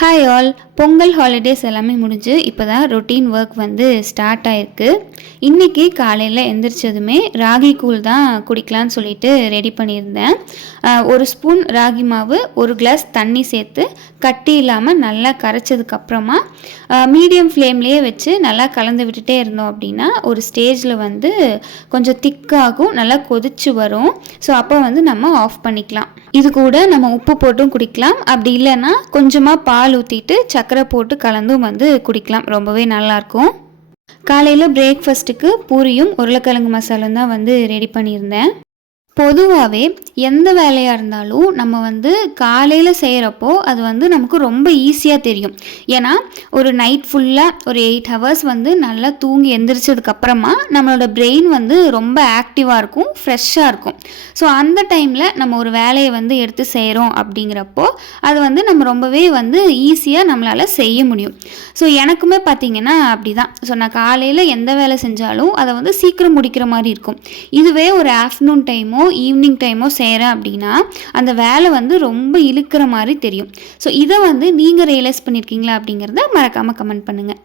Hi all. Pongal holidays எல்லாமே முடிஞ்சு இப்போ தான் ரொட்டீன் ஒர்க் வந்து ஸ்டார்ட் ஆகிருக்கு. இன்றைக்கி காலையில் எந்திரிச்சதுமே ராகி கூழ் தான் குடிக்கலான்னு சொல்லிட்டு ரெடி பண்ணியிருந்தேன். ஒரு ஸ்பூன் ராகி மாவு, ஒரு கிளாஸ் தண்ணி சேர்த்து கட்டி இல்லாமல் நல்லா கரைச்சதுக்கப்புறமா மீடியம் ஃப்ளேம்லேயே வச்சு நல்லா கலந்து விட்டுட்டே இருந்தோம் அப்படின்னா ஒரு ஸ்டேஜில் வந்து கொஞ்சம் திக்காகும், நல்லா கொதிச்சு வரும். ஸோ அப்போ வந்து நம்ம ஆஃப் பண்ணிக்கலாம். இது கூட நம்ம உப்பு போட்டும் குடிக்கலாம். அப்படி இல்லைன்னா கொஞ்சமாக பால் ஊற்றிட்டு சர்க்கரை போட்டு கலந்தும் வந்து குடிக்கலாம். ரொம்பவே நல்லாயிருக்கும். காலையில் பிரேக்ஃபாஸ்ட்டுக்கு பூரியும் உருளைக்கிழங்கு மசாலும் தான் வந்து ரெடி பண்ணியிருந்தேன். பொதுவாகவே எந்த வேலையாக இருந்தாலும் நம்ம வந்து காலையில் செய்கிறப்போ அது வந்து நமக்கு ரொம்ப ஈஸியாக தெரியும். ஏன்னா ஒரு நைட் ஃபுல்லாக ஒரு 8 ஹவர்ஸ் வந்து நல்லா தூங்கி எந்திரிச்சதுக்கப்புறமா நம்மளோட பிரெயின் வந்து ரொம்ப ஆக்டிவாக இருக்கும், ஃப்ரெஷ்ஷாக இருக்கும். ஸோ அந்த டைமில் நம்ம ஒரு வேலையை வந்து எடுத்து செய்கிறோம் அப்படிங்கிறப்போ அது வந்து நம்ம ரொம்பவே வந்து ஈஸியாக நம்மளால் செய்ய முடியும். ஸோ எனக்குமே பார்த்திங்கன்னா அப்படி தான். ஸோ நான் காலையில் எந்த வேலை செஞ்சாலும் அதை வந்து சீக்கிரம் முடிக்கிற மாதிரி இருக்கும். இதுவே ஒரு ஆஃப்டர்நூன் டைமோ ஈவினிங் டைமோ செய்கிறேன் அப்படின்னா அந்த வேலை வந்து ரொம்ப இழுக்கிற மாதிரி தெரியும். ஸோ இதை வந்து நீங்கள் ரியலைஸ் பண்ணியிருக்கீங்களா அப்படிங்கிறத மறக்காமல் கமெண்ட் பண்ணுங்கள்.